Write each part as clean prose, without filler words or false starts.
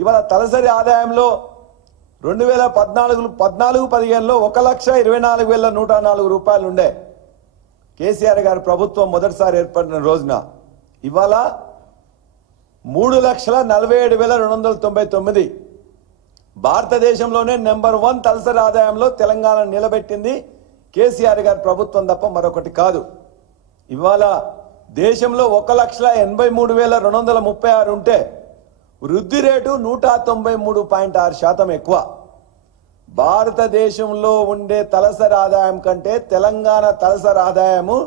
ఇవాళ తలసరి ఆదాయంలో 2014-15లో 1,24,104 రూపాయలు ఉండే కేసీఆర్ గారి ప్రభుత్వం మొదటిసారి ఏర్పడిన రోజున. ఇవాళ 3,47,299. భారతదేశంలోనే నెంబర్ 1 తలసరి ఆదాయంలో తెలంగాణ నిలబెట్టింది కేసీఆర్ గారి ప్రభుత్వం తప్ప మరొకటి కాదు. ఇవాళ దేశంలో 1,83,236 ఉంటే వృద్ధి రేటు 193.6% ఎక్కువ. భారతదేశంలో ఉండే తలసరి ఆదాయం కంటే తెలంగాణ తలసరి ఆదాయము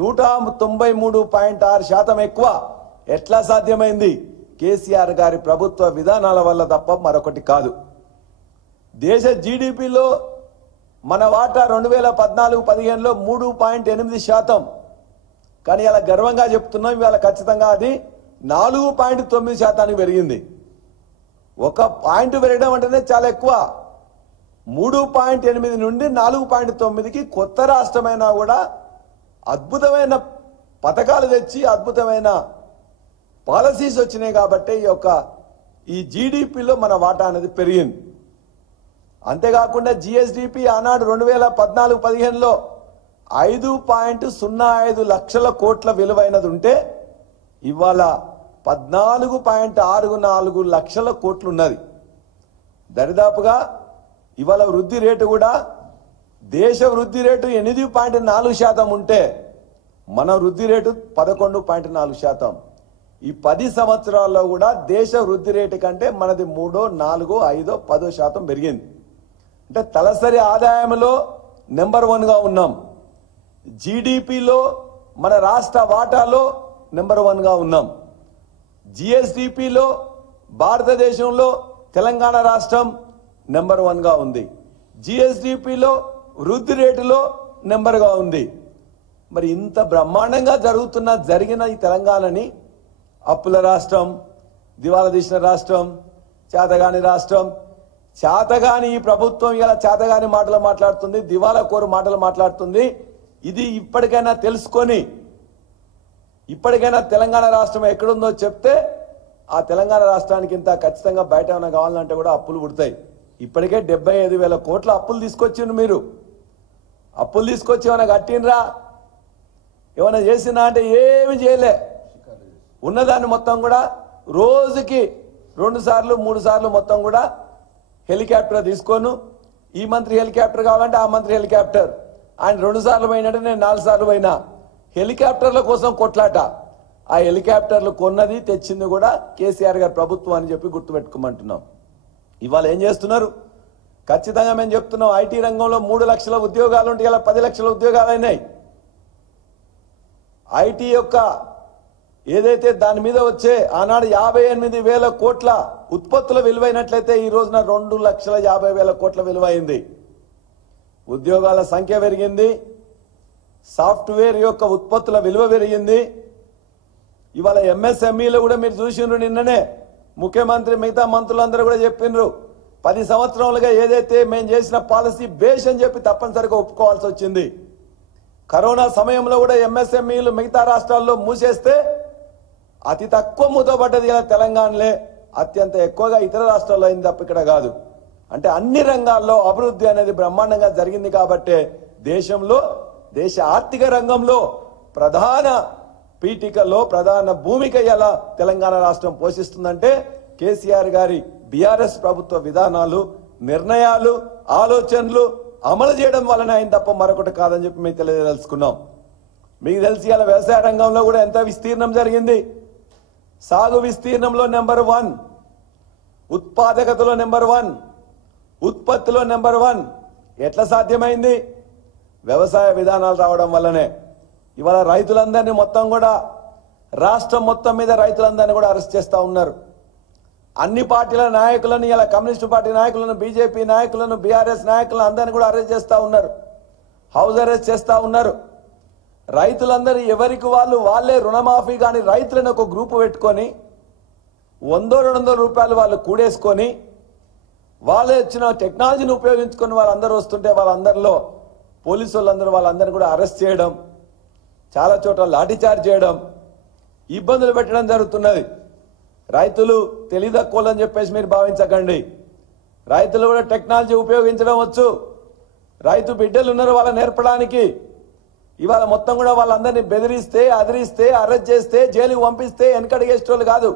193.6% ఎక్కువ. ఎట్లా సాధ్యమైంది? కేసీఆర్ గారి ప్రభుత్వ విధానాల వల్ల తప్ప మరొకటి కాదు. దేశ జీడిపిలో మన వాటా 2014-15లో 3.8%. కానీ ఇలా గర్వంగా చెప్తున్నాం, ఇవాళ ఖచ్చితంగా అది 4.9% పెరిగింది. ఒక పాయింట్ పెరగడం అంటేనే చాలా ఎక్కువ. 3.8 నుండి 4.9కి కొత్త రాష్ట్రమైనా కూడా అద్భుతమైన పథకాలు తెచ్చి అద్భుతమైన పాలసీస్ వచ్చినాయి కాబట్టి ఈ జీడిపిలో మన వాటా అనేది పెరిగింది. అంతేకాకుండా జిఎస్డిపి ఆనాడు 2014-15లో 5.05 లక్షల కోట్ల విలువైనది ఉంటే ఇవాళ 14.64 లక్షల కోట్లు ఉన్నది. దరిదాపుగా ఇవాళ వృద్ధి రేటు కూడా దేశ వృద్ధి రేటు 8.4% ఉంటే మన వృద్ధి రేటు 11.4%. ఈ 10 సంవత్సరాల్లో కూడా దేశ వృద్ధి రేటు కంటే మనది 3, 4, 5, 10% పెరిగింది. అంటే తలసరి ఆదాయంలో నెంబర్ 1గా ఉన్నాం. జీడిపిలో మన రాష్ట్ర వాటాలో నెంబర్ 1గా ఉన్నాం. జిఎస్డిపిలో భారతదేశంలో తెలంగాణ రాష్ట్రం నెంబర్ 1గా ఉంది. జిఎస్డిపిలో వృద్ధి రేటులో నెంబర్గా ఉంది. మరి ఇంత బ్రహ్మాండంగా జరిగిన ఈ తెలంగాణని అప్పుల రాష్ట్రం, దివాలా తీసిన రాష్ట్రం, చేతగాని రాష్ట్రం, చేతగాని ఈ ప్రభుత్వం ఇలా చేతగాని మాటలు మాట్లాడుతుంది, దివాలా కోరు మాటలు మాట్లాడుతుంది. ఇది ఇప్పటికైనా తెలుసుకొని ఇప్పటికైనా తెలంగాణ రాష్ట్రం ఎక్కడుందో చెప్తే ఆ తెలంగాణ రాష్ట్రానికి ఇంత ఖచ్చితంగా బయట ఏమైనా కావాలంటే కూడా అప్పులు పుడతాయి. ఇప్పటికే 75,000 కోట్ల అప్పులు తీసుకొచ్చిండ్రు. మీరు అప్పులు తీసుకొచ్చి ఏమైనా కట్టినరా? ఏమైనా చేసినా అంటే ఏమి చేయలే. ఉన్నదాన్ని మొత్తం కూడా రోజుకి 2 సార్లు 3 సార్లు మొత్తం కూడా హెలికాప్టర్ తీసుకోను. ఈ మంత్రి హెలికాప్టర్ కావాలంటే ఆ మంత్రి హెలికాప్టర్. ఆయన 2 సార్లు పోయినట్టు నేను 4 సార్లు పోయినా. హెలికాప్టర్ల కోసం కొట్లాట. ఆ హెలికాప్టర్లు కొన్నది తెచ్చింది కూడా కేసీఆర్ గారి ప్రభుత్వం అని చెప్పి గుర్తుపెట్టుకోమంటున్నాం. ఇవాళ ఏం చేస్తున్నారు? ఖచ్చితంగా మేము చెప్తున్నాం, ఐటీ రంగంలో 3 లక్షల ఉద్యోగాలు ఉంటే ఇలా 10 లక్షల ఉద్యోగాలు అయినాయి. ఐటీ యొక్క ఏదైతే దాని మీద వచ్చే ఆనాడు 58,000 కోట్ల ఉత్పత్తుల విలువైనట్లయితే ఈ రోజున 2,50,000 కోట్ల విలువైంది. ఉద్యోగాల సంఖ్య పెరిగింది. సాఫ్ట్వేర్ యొక్క ఉత్పత్తుల విలువ పెరిగింది. ఇవాళ ఎంఎస్ఎంఈలో కూడా మీరు చూసిండ్రు. నిన్ననే ముఖ్యమంత్రి మిగతా మంత్రులందరూ కూడా చెప్పిండ్రు, 10 సంవత్సరాలుగా ఏదైతే మేము చేసిన పాలసీ బేస్ అని చెప్పి తప్పనిసరిగా ఒప్పుకోవాల్సి వచ్చింది. కరోనా సమయంలో కూడా ఎంఎస్ఎంఈలు మిగతా రాష్ట్రాల్లో మూసేస్తే అతి తక్కువ మూతపడ్డది ఇలా తెలంగాణలే, అత్యంత ఎక్కువగా ఇతర రాష్ట్రాల్లో అయింది తప్ప ఇక్కడ కాదు. అంటే అన్ని రంగాల్లో అభివృద్ధి అనేది బ్రహ్మాండంగా జరిగింది. కాబట్టే దేశ ఆర్థిక రంగంలో ప్రధాన పీఠికలో ప్రధాన భూమిక ఎలా తెలంగాణ రాష్ట్రం పోషిస్తుందంటే కేసీఆర్ గారి బీఆర్ఎస్ ప్రభుత్వ విధానాలు, నిర్ణయాలు, ఆలోచనలు అమలు చేయడం వలన అయింది తప్ప మరొకటి కాదని చెప్పి మేము తెలియదలుచుకున్నాం. మీకు తెలిసి ఇలా వ్యవసాయ రంగంలో కూడా ఎంత విస్తీర్ణం జరిగింది. సాగు విస్తీర్ణంలో నెంబర్ 1, ఉత్పాదకతలో నెంబర్ 1, ఉత్పత్తిలో నెంబర్ 1. ఎట్లా సాధ్యమైంది? వ్యవసాయ విధానాలు రావడం వల్లనే. ఇవాళ రైతులందరినీ మొత్తం కూడా రాష్ట్రం మొత్తం మీద రైతులందరినీ కూడా అరెస్ట్ చేస్తూ ఉన్నారు. అన్ని పార్టీల నాయకులను, ఇలా కమ్యూనిస్టు పార్టీ నాయకులను, బీజేపీ నాయకులను, బీఆర్ఎస్ నాయకులను అందరినీ కూడా అరెస్ట్ చేస్తూ ఉన్నారు. హౌస్ అరెస్ట్ చేస్తూ ఉన్నారు. రైతులందరూ ఎవరికి వాళ్ళే రుణమాఫీ కానీ రైతులను ఒక గ్రూపు పెట్టుకొని 100-200 రూపాయలు వాళ్ళు కూడేసుకొని వాళ్ళే వచ్చిన టెక్నాలజీని ఉపయోగించుకొని వాళ్ళందరూ వస్తుంటే వాళ్ళందరిలో పోలీసు వాళ్ళందరినీ కూడా అరెస్ట్ చేయడం, చాలా చోట్ల లాఠీచార్జ్ చేయడం, ఇబ్బందులు పెట్టడం జరుగుతున్నది. రైతులు తెలివితక్కువలని చెప్పేసి మీరు భావించకండి. రైతులు కూడా టెక్నాలజీ ఉపయోగించడం వచ్చు. రైతు బిడ్డలు ఉన్నారు వాళ్ళని నేర్పడానికి. ఇవాళ మొత్తం కూడా వాళ్ళందరినీ బెదిరిస్తే, అదిరిస్తే, అరెస్ట్ చేస్తే, జైలుకు పంపిస్తే వెనకడిగేసేటోళ్ళు కాదు.